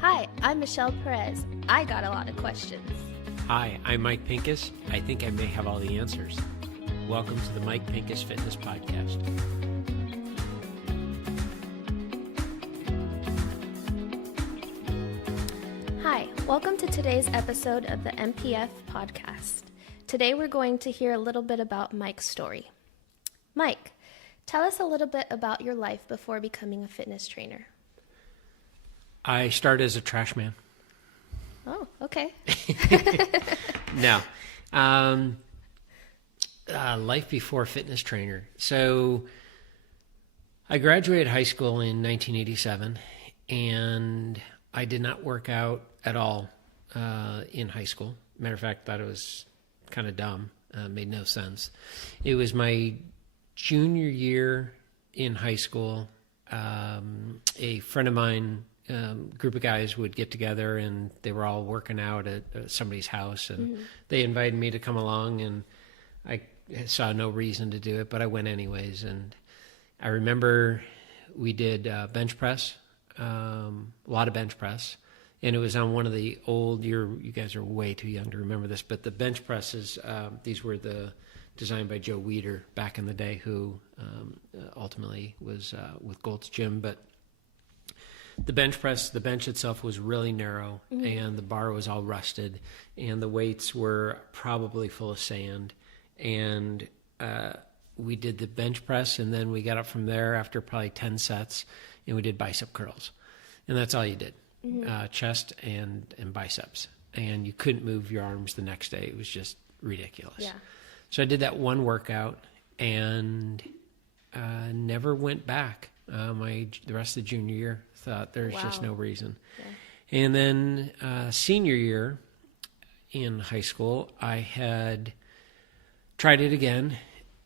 Hi, I'm Michelle Perez. I got a lot of questions. Hi, I'm Mike Pincus. I think I may have all the answers. Welcome to the Mike Pincus Fitness Podcast. Hi, welcome to today's episode of the MPF podcast. Today we're going to hear a little bit about Mike's story. Mike, tell us a little bit about your life before becoming a fitness trainer. I started as a trash man. Oh, okay. No. Life before fitness trainer. So I graduated high school in 1987, and I did not work out at all in high school. Matter of fact, thought it was kind of dumb. Made no sense. It was my junior year in high school. A friend of mine, group of guys would get together, and they were all working out at somebody's house, and they invited me to come along, and I saw no reason to do it, but I went anyways. And I remember we did bench press, a lot of bench press, and it was on one of the old, you guys are way too young to remember this, but the bench presses, these were designed by Joe Weider back in the day, who ultimately was with Gold's Gym. But the bench press, the bench itself was really narrow, and the bar was all rusted, and the weights were probably full of sand. And we did the bench press, and then we got up from there after probably 10 sets, and we did bicep curls. And that's all you did, chest and biceps. And you couldn't move your arms the next day. It was just ridiculous. Yeah. So I did that one workout and never went back. The rest of the junior year, thought there's just no reason. Yeah. And then senior year in high school, I had tried it again,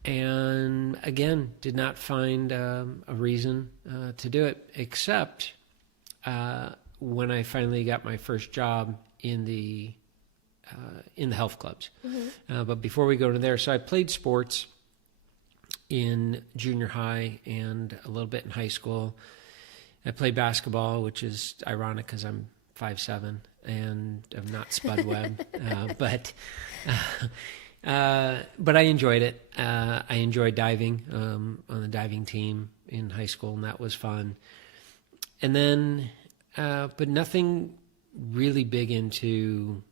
and again did not find a reason to do it, except when I finally got my first job in the health clubs. But before we go to there, so I played sports in junior high and a little bit in high school. I played basketball, which is ironic because I'm 5'7" and I'm not Spud Webb, but I enjoyed it. I enjoyed diving on the diving team in high school, and that was fun. And then, but nothing really big into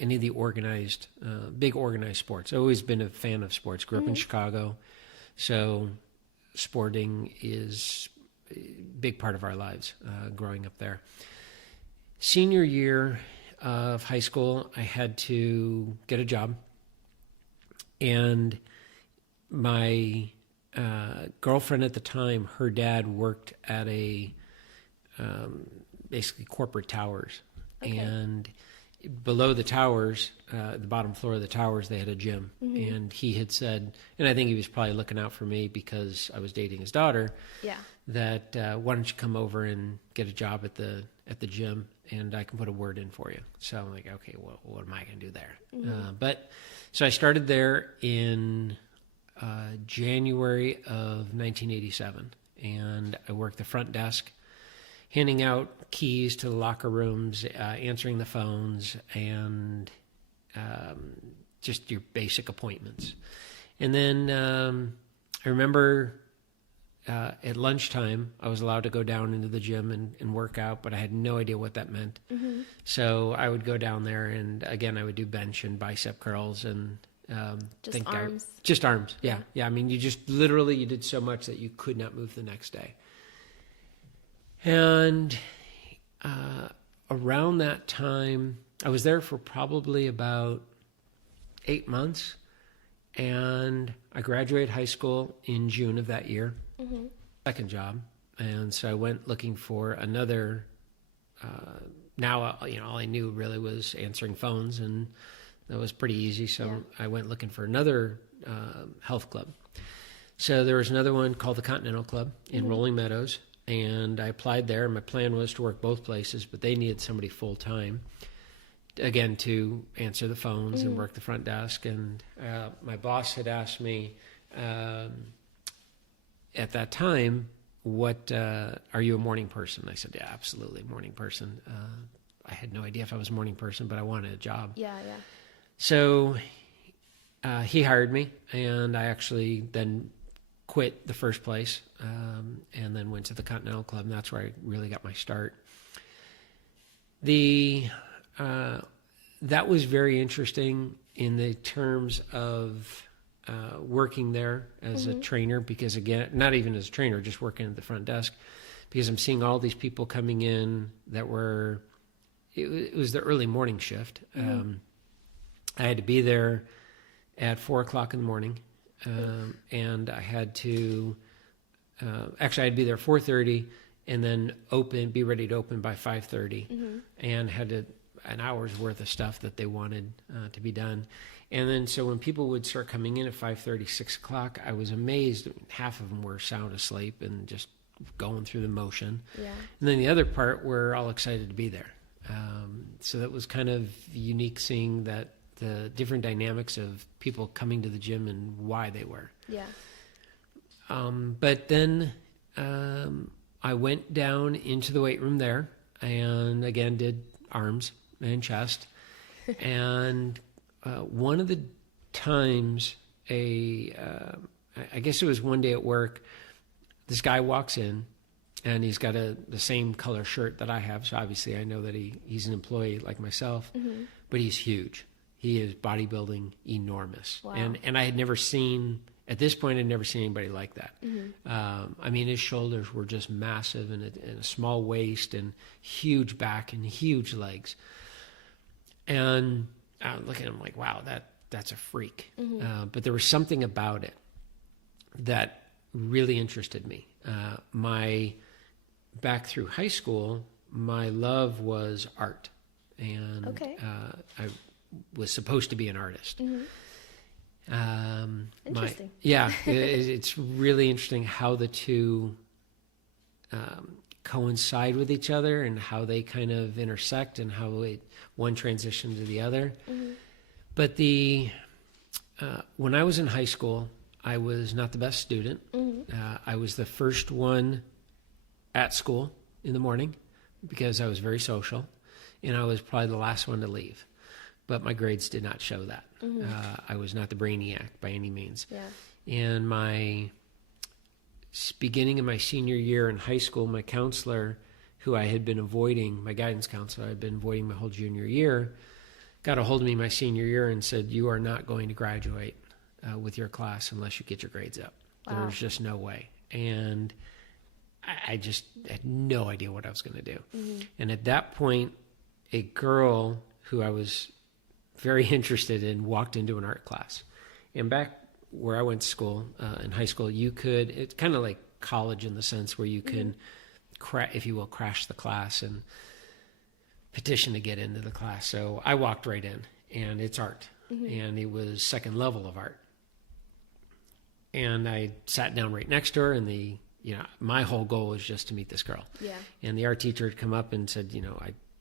any of the big organized sports. I've always been a fan of sports. Grew up in Chicago, so sporting is a big part of our lives growing up there. Senior year of high school, I had to get a job, and my girlfriend at the time, her dad worked at a basically corporate towers, and below the towers, the bottom floor of the towers, they had a gym. And he had said, and I think he was probably looking out for me because I was dating his daughter, that why don't you come over and get a job at the gym, and I can put a word in for you. So I'm like, okay, well, what am I going to do there? So I started there in January of 1987, and I worked the front desk, handing out keys to the locker rooms, answering the phones, and just your basic appointments. And then I remember at lunchtime, I was allowed to go down into the gym and work out, but I had no idea what that meant. So I would go down there, and again, I would do bench and bicep curls and just arms. Just arms, yeah. I mean, you did so much that you could not move the next day. And around that time, I was there for probably about 8 months, and I graduated high school in June of that year, second job. And so I went looking for another, now, all I knew really was answering phones, and that was pretty easy. So I went looking for another health club. So there was another one called the Continental Club in Rolling Meadows. And I applied there. My plan was to work both places, but they needed somebody full-time, again, to answer the phones and work the front desk. And my boss had asked me at that time, are you a morning person? I said, yeah, absolutely, morning person. I had no idea if I was a morning person, but I wanted a job. Yeah. So he hired me, and I actually then quit the first place, and then went to the Continental Club, and that's where I really got my start. That was very interesting in the terms of working there as a trainer, because again, not even as a trainer, just working at the front desk, because I'm seeing all these people coming in that it was the early morning shift. I had to be there at 4:00 in the morning, and I had to actually I had to be there 4:30, and then be ready to open by 5:30, and had an hour's worth of stuff that they wanted to be done. And then so when people would start coming in at 5:30, 6:00, I was amazed. Half of them were sound asleep and just going through the motion. Yeah. And then the other part were all excited to be there. So that was kind of unique, seeing that the different dynamics of people coming to the gym and why they were. Yeah. But then I went down into the weight room there, and again did arms and chest. And one of the times, I guess it was one day at work, this guy walks in, and he's got the same color shirt that I have. So obviously I know that he's an employee like myself, but he's huge. He is bodybuilding enormous. Wow. And I had never seen, at this point, I'd never seen anybody like that. I mean, his shoulders were just massive, and a small waist, and huge back, and huge legs. And I look at him like, wow, that's a freak. But there was something about it that really interested me. Back through high school, my love was art, and I was supposed to be an artist. Interesting. It's really interesting how the two coincide with each other, and how they kind of intersect, and how one transitions to the other. But when I was in high school, I was not the best student. I was the first one at school in the morning because I was very social, and I was probably the last one to leave. But my grades did not show that. I was not the brainiac by any means. Yeah. And beginning of my senior year in high school, my counselor, who I had been avoiding, my guidance counselor, I'd been avoiding my whole junior year, got a hold of me my senior year and said, "You are not going to graduate with your class unless you get your grades up." Wow. There's just no way. And I just had no idea what I was going to do. And at that point, a girl who I was very interested in walked into an art class. And back where I went to school, in high school, it's kind of like college in the sense where you can, if you will, crash the class and petition to get into the class. So I walked right in, and it's art. And it was second level of art. And I sat down right next to her, and my whole goal was just to meet this girl. Yeah. And the art teacher had come up and said,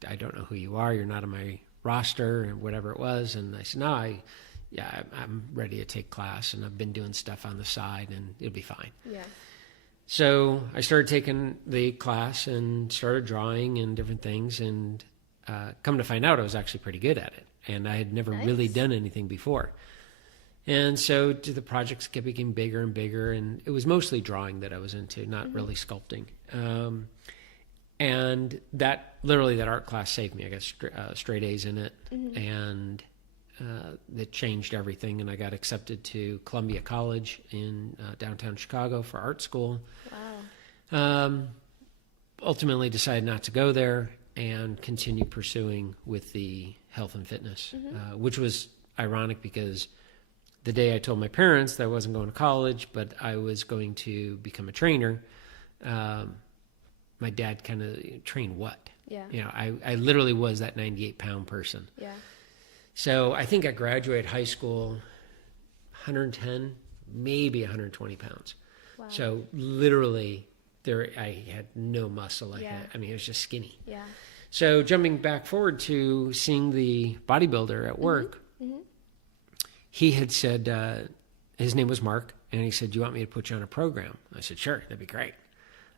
I don't know who you are. You're not on my roster, and whatever it was. And I said, no, I'm ready to take class, and I've been doing stuff on the side, and it'll be fine. Yeah. So I started taking the class and started drawing and different things, and come to find out I was actually pretty good at it, and I had never really done anything before. And so the projects kept getting bigger and bigger, and it was mostly drawing that I was into, not really sculpting. And that art class saved me. I got straight A's in it, and it changed everything. And I got accepted to Columbia College in downtown Chicago for art school. Wow. Ultimately decided not to go there and continue pursuing with the health and fitness, which was ironic because the day I told my parents that I wasn't going to college, but I was going to become a trainer, my dad kind of trained what? Yeah. I literally was that 98-pound person. Yeah. So I think I graduated high school 110, maybe 120 pounds. Wow. So literally I had no muscle. It was just skinny. Yeah. So jumping back forward to seeing the bodybuilder at work, he had said, his name was Mark, and he said, "Do you want me to put you on a program?" I said, "Sure, that'd be great."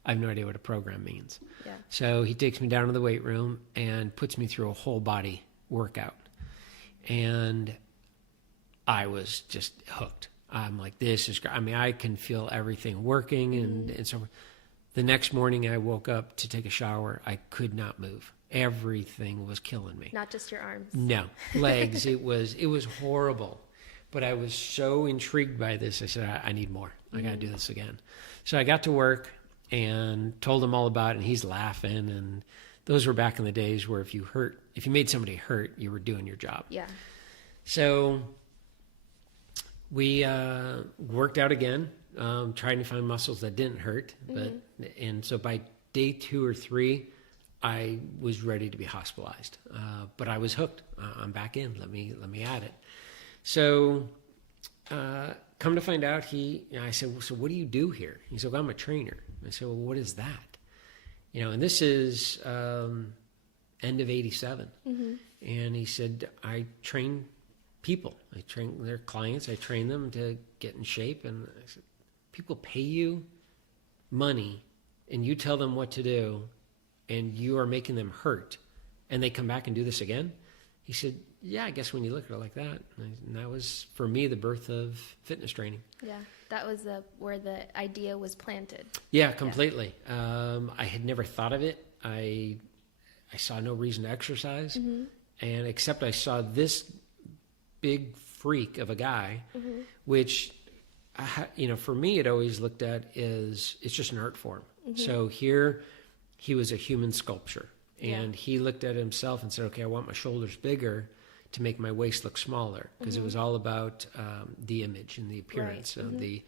I have no idea what a program means. Yeah. So he takes me down to the weight room and puts me through a whole body workout. And I was just hooked. I'm like, this is great. I mean, I can feel everything working and so forth. The next morning I woke up to take a shower. I could not move. Everything was killing me. Not just your arms. No, legs. It was horrible. But I was so intrigued by this. I said, I need more. I got to do this again. So I got to work and told him all about it, and he's laughing. And those were back in the days where if you made somebody hurt, you were doing your job. Yeah. So we worked out again, trying to find muscles that didn't hurt. And so by day 2 or 3, I was ready to be hospitalized. But I was hooked. I'm back in. Let me add it. So come to find out, I said, well, so what do you do here? He said, well, I'm a trainer. I said, well, what is that? And this is end of 87. And he said, I train people. I train their clients. I train them to get in shape. And I said, people pay you money and you tell them what to do and you are making them hurt and they come back and do this again? He said, yeah, I guess when you look at it like that. And that was, for me, the birth of fitness training. Yeah, that was where the idea was planted. Yeah, completely. Yeah. I had never thought of it. I saw no reason to exercise. And except I saw this big freak of a guy, which, for me, it always looked at as it's just an art form. So here, he was a human sculpture. And he looked at himself and said, okay, I want my shoulders bigger to make my waist look smaller, because it was all about the image and the appearance of the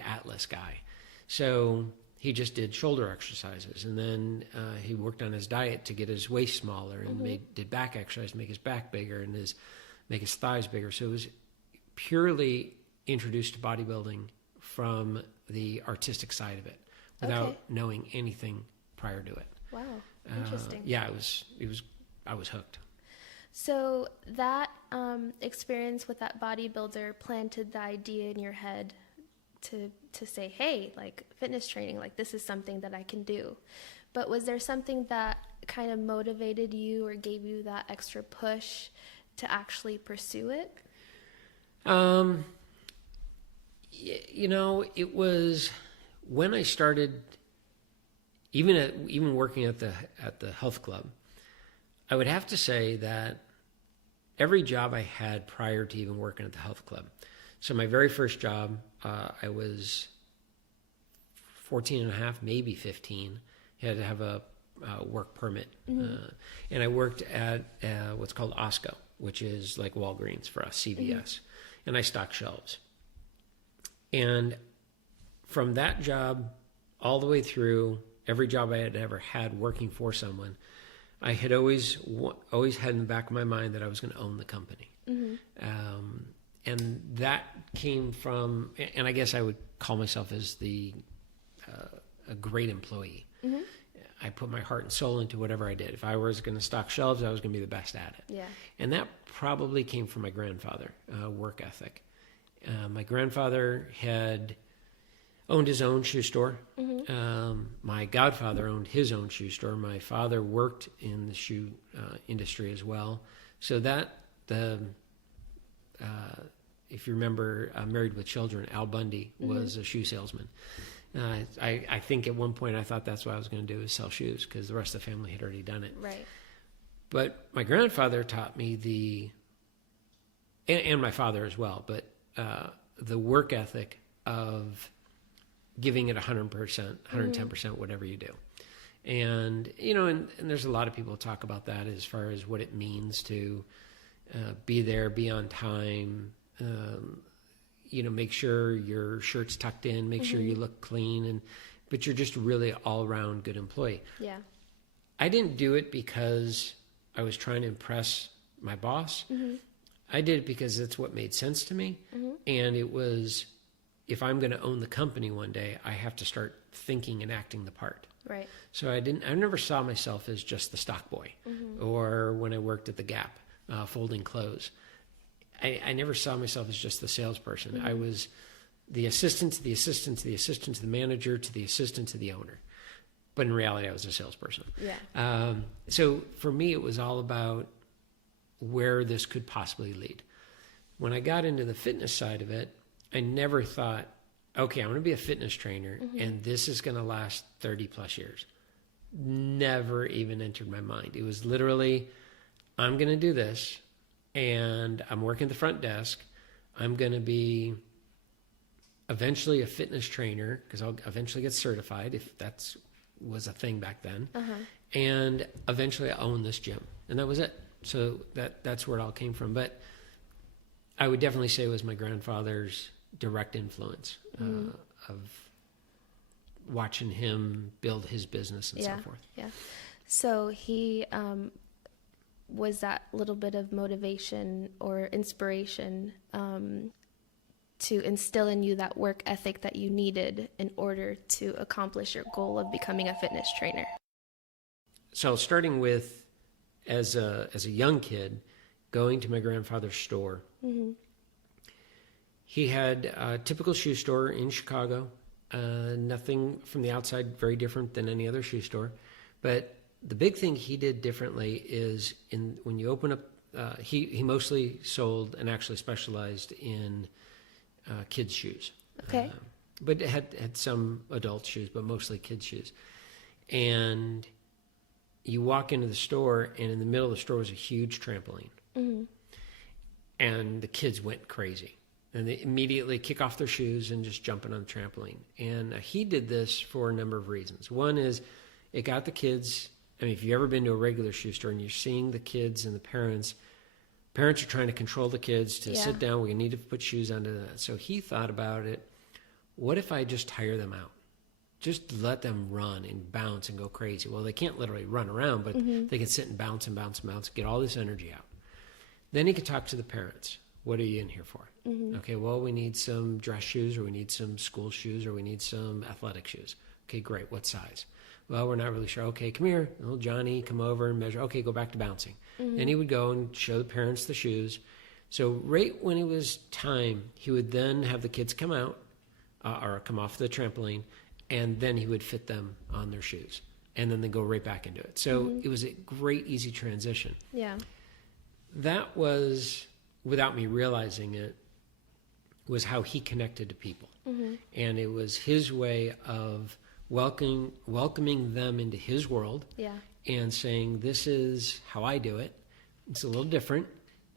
Atlas guy. So he just did shoulder exercises, and then he worked on his diet to get his waist smaller, and did back exercise to make his back bigger and make his thighs bigger. So it was purely introduced to bodybuilding from the artistic side of it, without knowing anything prior to it. Wow, interesting. I was hooked. So that experience with that bodybuilder planted the idea in your head to say, hey, like fitness training, like this is something that I can do. But was there something that kind of motivated you or gave you that extra push to actually pursue it? It was when I started, even working at the health club, I would have to say that every job I had prior to even working at the health club. So my very first job, I was 14 and a half, maybe 15. I had to have a work permit. And I worked at what's called OSCO, which is like Walgreens for us, CVS. And I stocked shelves. And from that job all the way through every job I had ever had working for someone, I had always had in the back of my mind that I was going to own the company. And that came from, and I guess I would call myself as a great employee. I put my heart and soul into whatever I did. If I was going to stock shelves, I was going to be the best at it. Yeah. And that probably came from my grandfather, work ethic. My grandfather had owned his own shoe store. My godfather owned his own shoe store. My father worked in the shoe industry as well. So if you remember Married with Children, Al Bundy was a shoe salesman. I think at one point I thought that's what I was going to do, is sell shoes, because the rest of the family had already done it. Right. But my grandfather taught me and my father as well, but the work ethic of giving it 100%, 110%, whatever you do. And, and there's a lot of people talk about that as far as what it means to be there, be on time, make sure your shirt's tucked in, make sure you look clean, but you're just really all around good employee. Yeah. I didn't do it because I was trying to impress my boss. I did it because that's what made sense to me. And it was, if I'm going to own the company one day, I have to start thinking and acting the part. Right. So I never saw myself as just the stock boy, or when I worked at the Gap, folding clothes. I never saw myself as just the salesperson. I was the assistant to the assistant to the assistant to the manager to the assistant to the owner. But in reality, I was a salesperson. Yeah. So for me, it was all about where this could possibly lead. When I got into the fitness side of it, I never thought, okay, I'm going to be a fitness trainer and this is going to last 30 plus years. Never even entered my mind. It was literally, I'm going to do this and I'm working the front desk. I'm going to be eventually a fitness trainer because I'll eventually get certified if that's was a thing back then. And eventually I own this gym. And that was it. So that's where it all came from. But I would definitely say it was my grandfather's direct influence of watching him build his business and so forth. Yeah. So he was that little bit of motivation or inspiration to instill in you that work ethic that you needed in order to accomplish your goal of becoming a fitness trainer. So starting with as a young kid, going to my grandfather's store. He had a typical shoe store in Chicago. Nothing from the outside very different than any other shoe store. But the big thing he did differently is when you open up, he mostly sold and actually specialized in kids' shoes. Okay. But it had some adult shoes, but mostly kids' shoes. And you walk into the store, and in the middle of the store was a huge trampoline. And the kids went crazy. And they immediately kick off their shoes and just jumping on the trampoline. And he did this for a number of reasons. One is it got the kids, I mean, if you've ever been to a regular shoe store and you're seeing the kids and the parents are trying to control the kids to sit down. We need to put shoes under that. So he thought about it. What if I just tire them out? Just let them run and bounce and go crazy. Well, they can't literally run around, but they can sit and bounce and bounce and bounce, get all this energy out. Then he could talk to the parents. What are you in here for? Okay, well, we need some dress shoes, or we need some school shoes, or we need some athletic shoes. Okay, great. What size? Well, we're not really sure. Okay, come here. Little Johnny, come over and measure. Okay, go back to bouncing. And he would go and show the parents the shoes. So right when it was time, he would then have the kids come out or come off the trampoline, and then he would fit them on their shoes. And then they go right back into it. So it was a great, easy transition. Yeah. That was, without me realizing it, was how he connected to people. And it was his way of welcoming them into his world and saying, this is how I do it. It's a little different,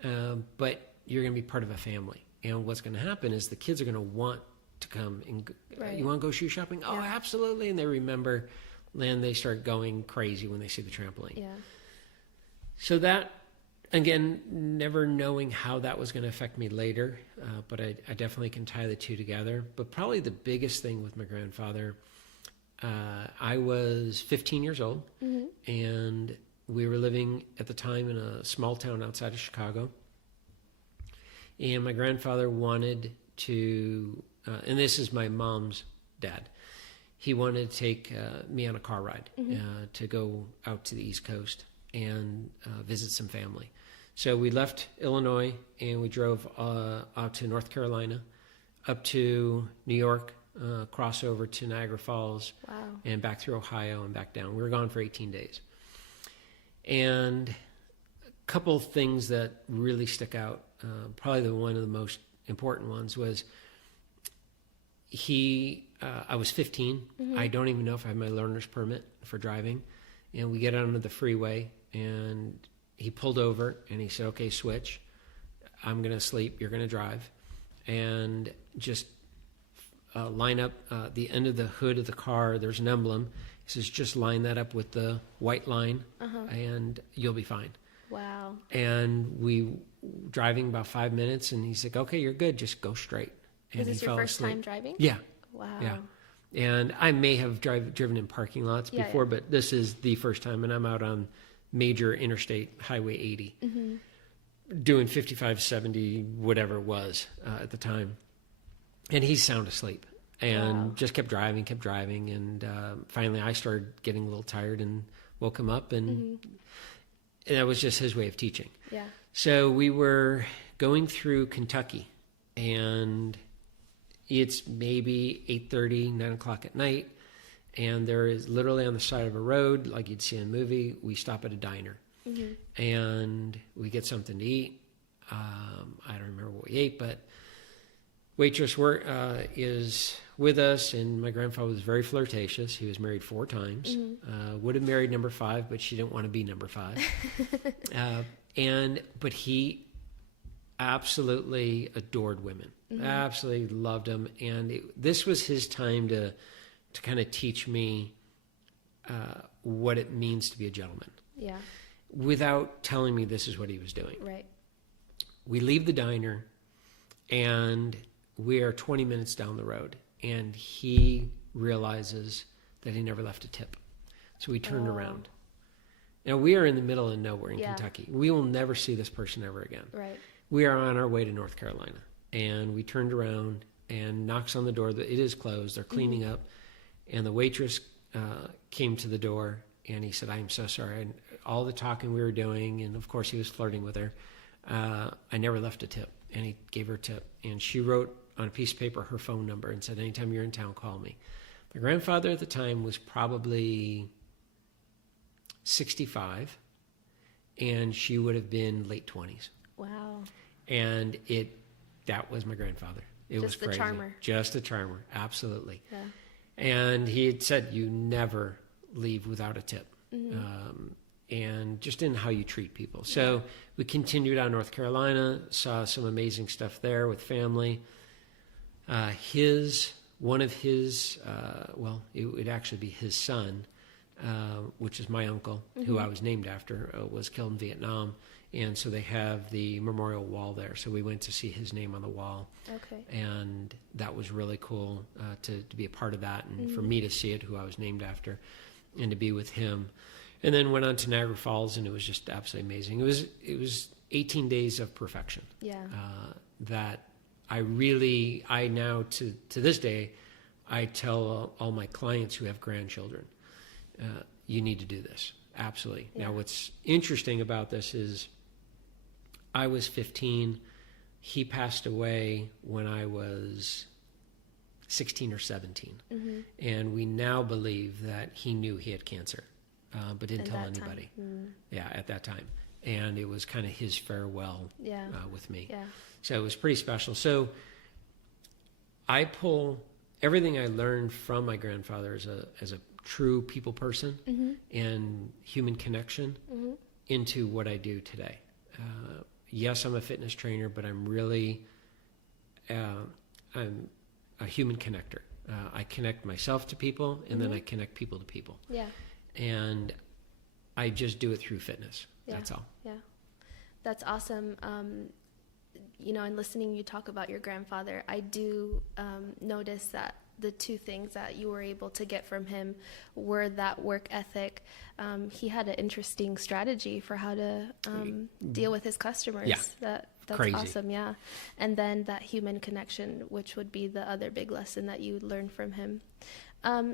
but you're going to be part of a family. And what's going to happen is the kids are going to want to come and you want to go shoe shopping? Oh, absolutely. And they remember, and they start going crazy when they see the trampoline. Yeah. So that, again, never knowing how that was going to affect me later, but I definitely can tie the two together. But probably the biggest thing with my grandfather, I was 15 years old, and we were living at the time in a small town outside of Chicago. And my grandfather wanted to, and this is my mom's dad, he wanted to take me on a car ride to go out to the East Coast and visit some family. So we left Illinois and we drove out to North Carolina, up to New York, cross over to Niagara Falls, and back through Ohio and back down. We were gone for 18 days. And a couple of things that really stick out, probably one of the most important ones was I was 15. I don't even know if I had my learner's permit for driving. And we get onto the freeway, and he pulled over and he said, okay, switch. I'm going to sleep. You're going to drive. And just line up the end of the hood of the car. There's an emblem. He says, just line that up with the white line and you'll be fine. Wow. And we driving about 5 minutes, and he's like, okay, you're good. Just go straight. And Was this your first time driving? Yeah. Wow. Yeah. And I may have driven in parking lots before, but this is the first time, and I'm out on major interstate highway 80 doing 55, 70, whatever it was at the time. And he's sound asleep and just kept driving. And finally I started getting a little tired and woke him up, and that was just his way of teaching. So we were going through Kentucky, and It's maybe 8:30, 9 o'clock at night, and there is literally on the side of a road, like you'd see in a movie, we stop at a diner, and we get something to eat. I don't remember what we ate, but waitress is with us, and my grandfather was very flirtatious. He was married 4 times. Would have married number 5, but she didn't want to be number 5. But he absolutely adored women, absolutely loved them. And this was his time to kind of teach me what it means to be a gentleman. Yeah. Without telling me this is what he was doing. Right. We leave the diner, and we are 20 minutes down the road, and he realizes that he never left a tip. So we turned around. Now, we are in the middle of nowhere in Kentucky. We will never see this person ever again. Right. We are on our way to North Carolina, and we turned around and knocks on the door. It is closed. They're cleaning up, and the waitress came to the door, and he said, "I am so sorry. And all the talking we were doing," and of course he was flirting with her, "I never left a tip." And he gave her a tip, and she wrote on a piece of paper her phone number and said, "Anytime you're in town, call me." My grandfather at the time was probably 65, and she would have been late 20s. Wow. And that was my grandfather. It was crazy. Just a charmer, absolutely. Yeah. And he had said, "You never leave without a tip." And just in how you treat people. So we continued on North Carolina, saw some amazing stuff there with family. One of his, it would actually be his son, which is my uncle, who I was named after, was killed in Vietnam. And so they have the memorial wall there. So we went to see his name on the wall. Okay. And that was really cool to be a part of that, and for me to see it, who I was named after, and to be with him. And then went on to Niagara Falls, and it was just absolutely amazing. It was 18 days of perfection. Yeah. That I now to this day, I tell all my clients who have grandchildren, you need to do this. Absolutely. Yeah. Now, what's interesting about this is I was 15. He passed away when I was 16 or 17. And we now believe that he knew he had cancer. But didn't tell anybody. Yeah, at that time. And it was kind of his farewell with me. Yeah. So it was pretty special. So I pull everything I learned from my grandfather as a true people person and human connection into what I do today. Yes, I'm a fitness trainer, but I'm really I'm a human connector. I connect myself to people, and then I connect people to people. Yeah. And I just do it through fitness. Yeah. That's all. Yeah. That's awesome. In listening you talk about your grandfather, I do notice that the 2 things that you were able to get from him were that work ethic. He had an interesting strategy for how to deal with his customers. Yeah. That's crazy. Awesome, yeah. And then that human connection, which would be the other big lesson that you learned from him.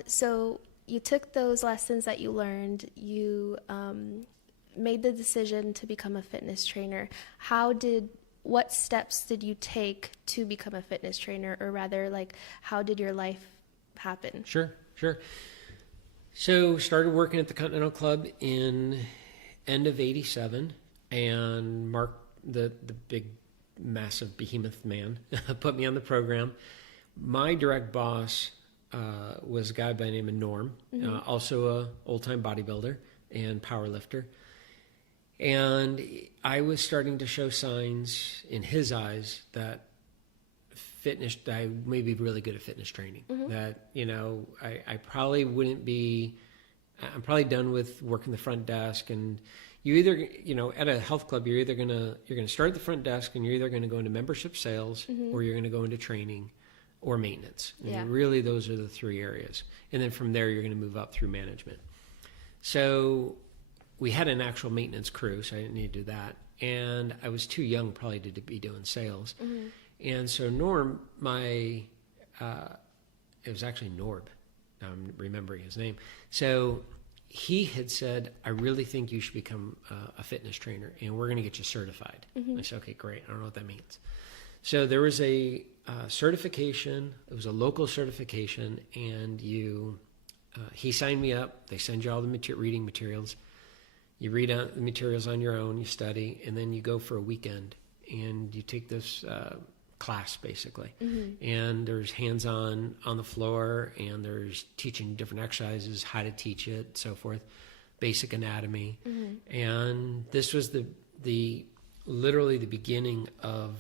So you took those lessons that you learned, you made the decision to become a fitness trainer. What steps did you take to become a fitness trainer, or rather, how did your life happen? Sure. So started working at the Continental Club in end of 87, and Mark, the big, massive behemoth man, put me on the program. My direct boss was a guy by the name of Norm, also a old-time bodybuilder and power lifter. And I was starting to show signs in his eyes that I may be really good at fitness training. That, I probably wouldn't be, I'm probably done with working the front desk. And you either, at a health club, you're going to start at the front desk, and you're either going to go into membership sales, or you're going to go into training or maintenance. And really, those are the 3 areas. And then from there, you're going to move up through management. So we had an actual maintenance crew, so I didn't need to do that. And I was too young probably to be doing sales. And so Norm, it was actually Norb, I'm remembering his name. So he had said, "I really think you should become a fitness trainer, and we're going to get you certified." I said, "Okay, great. I don't know what that means." So there was a certification. It was a local certification, and he signed me up. They send you all the reading materials. You read out the materials on your own, you study, and then you go for a weekend, and you take this class, basically. And there's hands-on on the floor, and there's teaching different exercises, how to teach it, so forth, basic anatomy. And this was literally the beginning of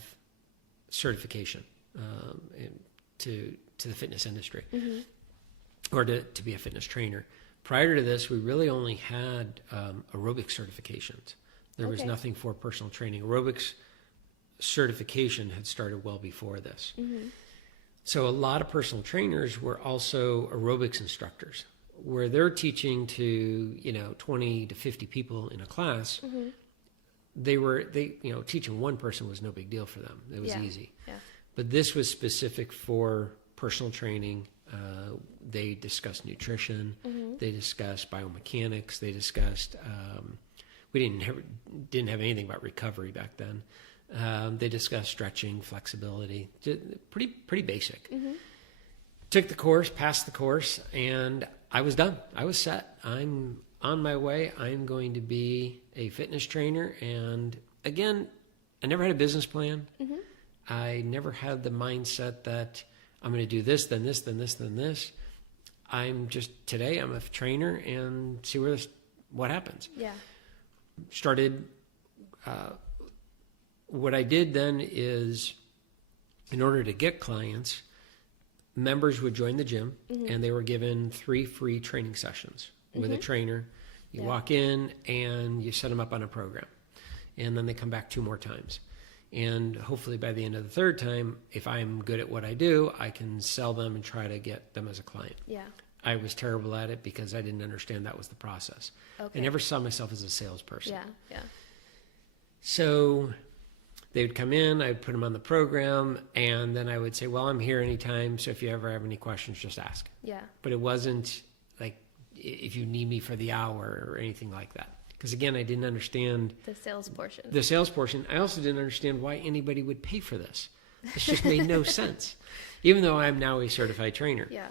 certification to the fitness industry, or to be a fitness trainer. Prior to this, we really only had aerobic certifications. There was nothing for personal training. Aerobics certification had started well before this. So a lot of personal trainers were also aerobics instructors, where they're teaching to 20 to 50 people in a class. Teaching one person was no big deal for them. It was easy. Yeah. But this was specific for personal training. They discussed nutrition. They discussed biomechanics. They discussed. We didn't have anything about recovery back then. They discussed stretching, flexibility. Pretty basic. Took the course, passed the course, and I was done. I was set. I'm on my way. I'm going to be a fitness trainer. And again, I never had a business plan. I never had the mindset that I'm going to do this, then this, then this, then this. I'm a trainer, and see what happens. Yeah. Started, what I did then is, in order to get clients, members would join the gym, and they were given 3 free training sessions with a trainer. You walk in and you set them up on a program, and then they come back 2 more times. And hopefully by the end of the 3rd time, if I'm good at what I do, I can sell them and try to get them as a client. Yeah. I was terrible at it because I didn't understand that was the process. Okay. I never saw myself as a salesperson. Yeah. So they would come in, I'd put them on the program, and then I would say, well, I'm here anytime, so if you ever have any questions, just ask. Yeah. But it wasn't like, if you need me for the hour or anything like that. Because again, I didn't understand the sales portion. I also didn't understand why anybody would pay for this. This just made no sense, even though I'm now a certified trainer. Yeah.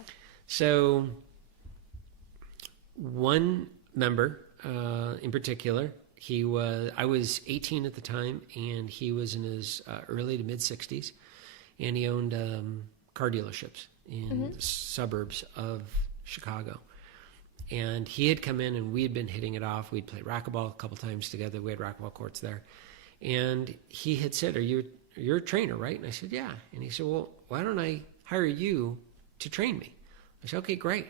So one member in particular, I was 18 at the time, and he was in his early to mid 60s, and he owned car dealerships in the suburbs of Chicago. And he had come in, and we had been hitting it off. We'd played racquetball a couple times together. We had racquetball courts there. And he had said, you're a trainer, right? And I said, yeah. And he said, well, why don't I hire you to train me? I said, okay, great.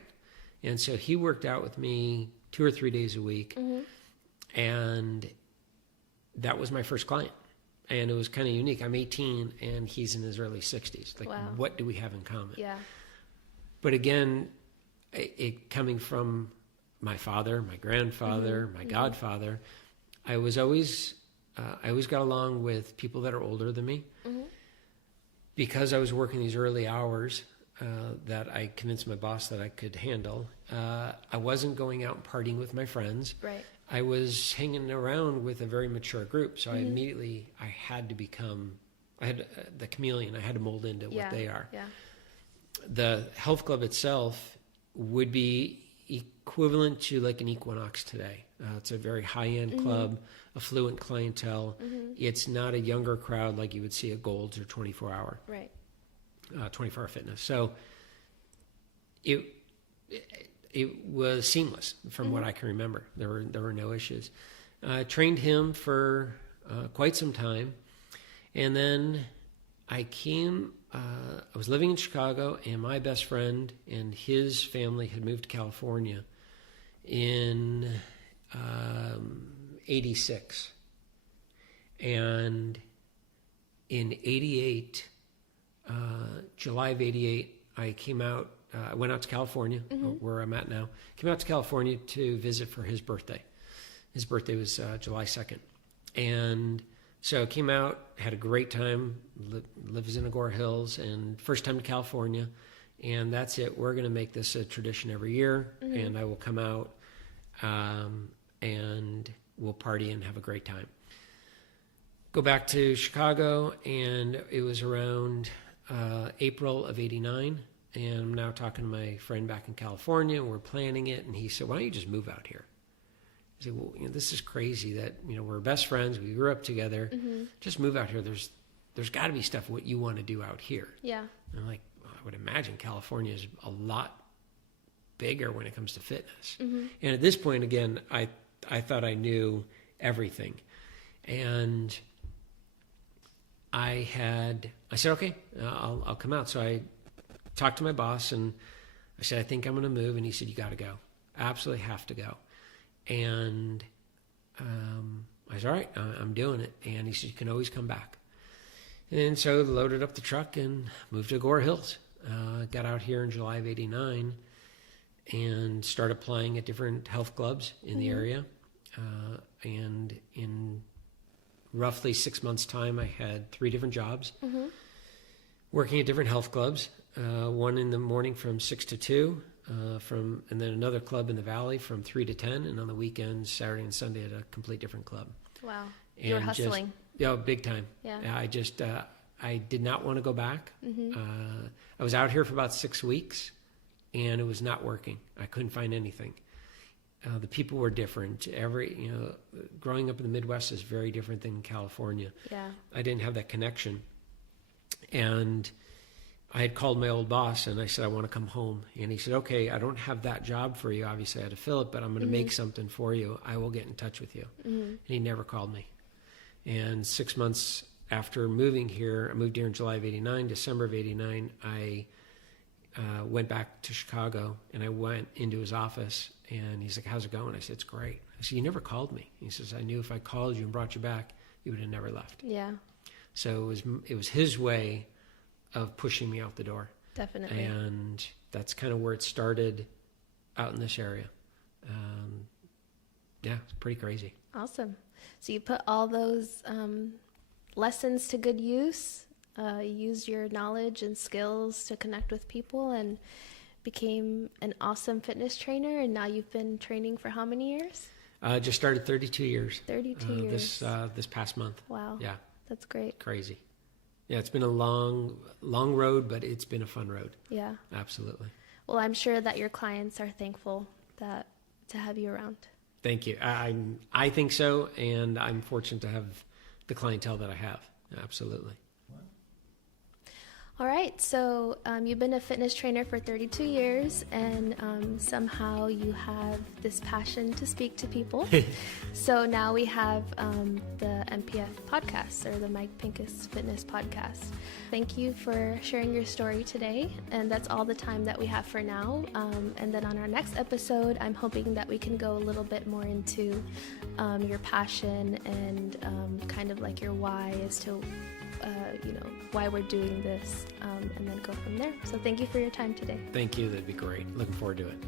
And so he worked out with me 2 or 3 days a week. And that was my first client. And it was kind of unique. I'm 18, and he's in his early 60s. Like, wow. What do we have in common? Yeah. But again, it coming from my father, my grandfather, my godfather, I always got along with people that are older than me. Because I was working these early hours that I convinced my boss that I could handle. I wasn't going out and partying with my friends. Right. I was hanging around with a very mature group, so I had to become, the chameleon. I had to mold into what they are. Yeah. The health club itself would be equivalent to like an Equinox today. It's a very high-end club, affluent clientele. It's not a younger crowd like you would see at Gold's or 24-hour. Right. 24-hour fitness. So it was seamless from what I can remember. There were no issues. I trained him for quite some time, and then I was living in Chicago, and my best friend and his family had moved to California in 86. And in 88, July of 88, I came out, I went out to California, where I'm at now. Came out to California to visit for his birthday. His birthday was July 2nd. And so I came out, had a great time, lives in Agora Hills, and first time to California. And that's it. We're going to make this a tradition every year, and I will come out and we'll party and have a great time. go back to Chicago, and it was around April of '89. And I'm now talking to my friend back in California, and we're planning it. And he said, "Why don't you just move out here?" I said, "Well, this is crazy that we're best friends. We grew up together. Just move out here. There's got to be stuff what you want to do out here." Yeah. And I'm like, well, I would imagine California is a lot bigger when it comes to fitness. And at this point, again, I thought I knew everything, and I said, "Okay, I'll come out." So I talked to my boss, and I said, "I think I'm going to move." And he said, "You got to go. Absolutely have to go." And I said, "All right, I'm doing it." And he said, "You can always come back." And so loaded up the truck and moved to Gore Hills. Got out here in July of '89 and started applying at different health clubs in the area. And in roughly 6 months' time, I had 3 different jobs, working at different health clubs. One in the morning from 6 to 2, and then another club in the valley from 3 to 10, and on the weekends, Saturday and Sunday, at a complete different club. Wow. You were hustling. Big time. Yeah. I did not want to go back. I was out here for about 6 weeks, and it was not working. I couldn't find anything. The people were different. Growing up in the Midwest is very different than California. Yeah. I didn't have that connection. And I had called my old boss, and I said, "I want to come home." And he said, "Okay, I don't have that job for you. Obviously, I had to fill it, but I'm going to make something for you. I will get in touch with you." And he never called me. And 6 months after moving here, I moved here in July of '89, December of '89, I went back to Chicago, and I went into his office, and he's like, "How's it going?" I said, "It's great." I said, "You never called me." He says, "I knew if I called you and brought you back, you would have never left." Yeah. So it was his way of pushing me out the door. Definitely. And that's kind of where it started out in this area. It's pretty crazy. Awesome. So you put all those lessons to good use, used your knowledge and skills to connect with people, and became an awesome fitness trainer. And now you've been training for how many years? Just started 32 years. 32 years. This past month. Wow. Yeah. That's great. Crazy. Yeah, it's been a long road, but it's been a fun road. Yeah. Absolutely. Well, I'm sure that your clients are thankful to have you around. Thank you. I think so, and I'm fortunate to have the clientele that I have. Absolutely. All right, so you've been a fitness trainer for 32 years, and somehow you have this passion to speak to people. So now we have the MPF podcast, or the Mike Pincus Fitness Podcast. Thank you for sharing your story today, and that's all the time that we have for now. And then on our next episode, I'm hoping that we can go a little bit more into your passion and kind of like your why as to why we're doing this, and then go from there. So thank you for your time today. Thank you. That'd be great. Looking forward to it.